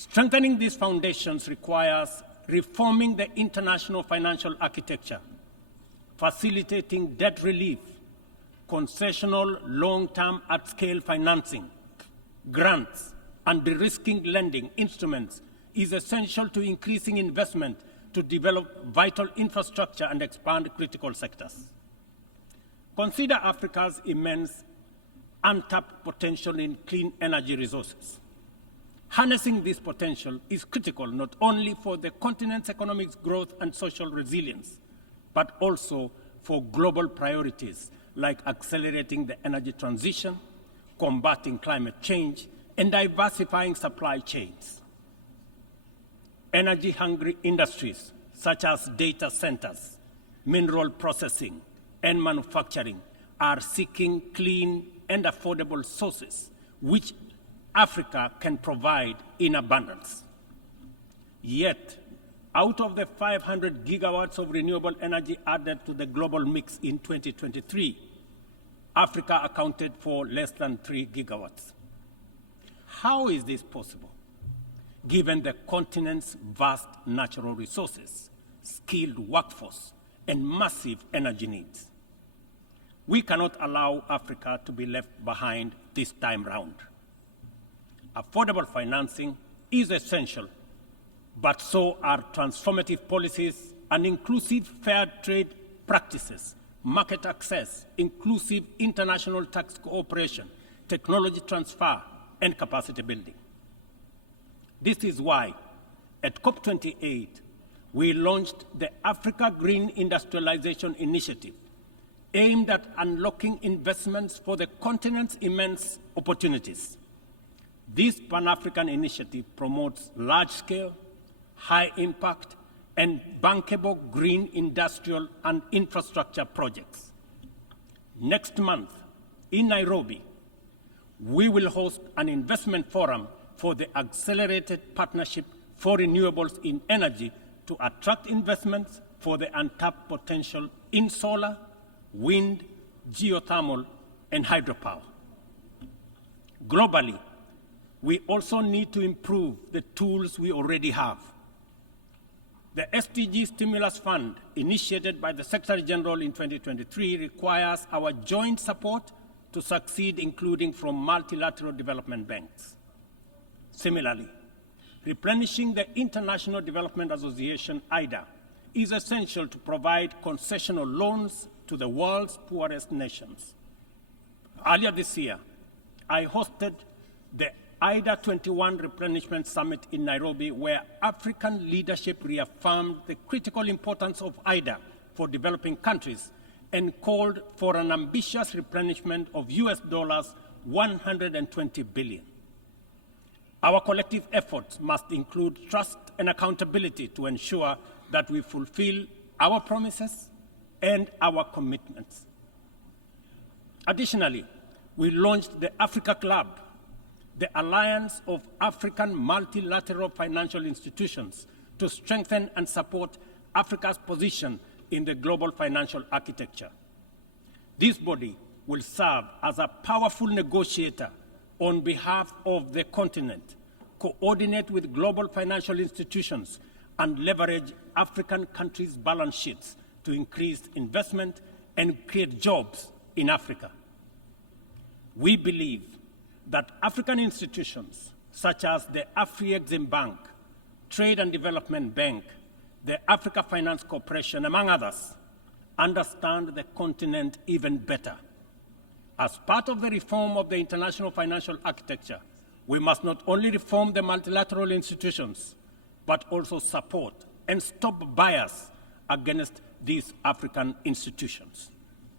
Strengthening these foundations requires reforming the international financial architecture, facilitating debt relief, concessional long-term at-scale financing, grants, and de-risking lending instruments is essential to increasing investment to develop vital infrastructure and expand critical sectors. Consider Africa's immense untapped potential in clean energy resources. Harnessing this potential is critical not only for the continent's economic growth and social resilience, but also for global priorities like accelerating the energy transition, combating climate change, and diversifying supply chains. Energy-hungry industries such as data centers, mineral processing, and manufacturing are seeking clean and affordable sources which Africa can provide in abundance. Yet, out of the 500 gigawatts of renewable energy added to the global mix in 2023, Africa accounted for less than 3 gigawatts. How is this possible, given the continent's vast natural resources, skilled workforce, and massive energy needs? We cannot allow Africa to be left behind this time round. Affordable financing is essential, but so are transformative policies and inclusive fair trade practices, market access, inclusive international tax cooperation, technology transfer, and capacity building. This is why, at COP28, we launched the Africa Green Industrialization Initiative, aimed at unlocking investments for the continent's immense opportunities. This Pan-African initiative promotes large-scale, high-impact, and bankable green industrial and infrastructure projects. Next month, in Nairobi, we will host an investment forum for the Accelerated Partnership for Renewables in Energy to attract investments for the untapped potential in solar, wind, geothermal, and hydropower. Globally, we also need to improve the tools we already have. The SDG Stimulus Fund, initiated by the Secretary General in 2023, requires our joint support to succeed, including from multilateral development banks. Similarly, replenishing the International Development Association, IDA, is essential to provide concessional loans to the world's poorest nations. Earlier this year, I hosted the IDA 21 Replenishment Summit in Nairobi, where African leadership reaffirmed the critical importance of IDA for developing countries and called for an ambitious replenishment of US dollars 120 billion. Our collective efforts must include trust and accountability to ensure that we fulfill our promises and our commitments. Additionally, we launched the Africa Club, the Alliance of African Multilateral Financial Institutions, to strengthen and support Africa's position in the global financial architecture. This body will serve as a powerful negotiator on behalf of the continent, coordinate with global financial institutions, and leverage African countries' balance sheets to increase investment and create jobs in Africa. We believe that African institutions, such as the Afri-Exim Bank, Trade and Development Bank, the Africa Finance Corporation, among others, understand the continent even better. As part of the reform of the international financial architecture, we must not only reform the multilateral institutions, but also support and stop bias against these African institutions.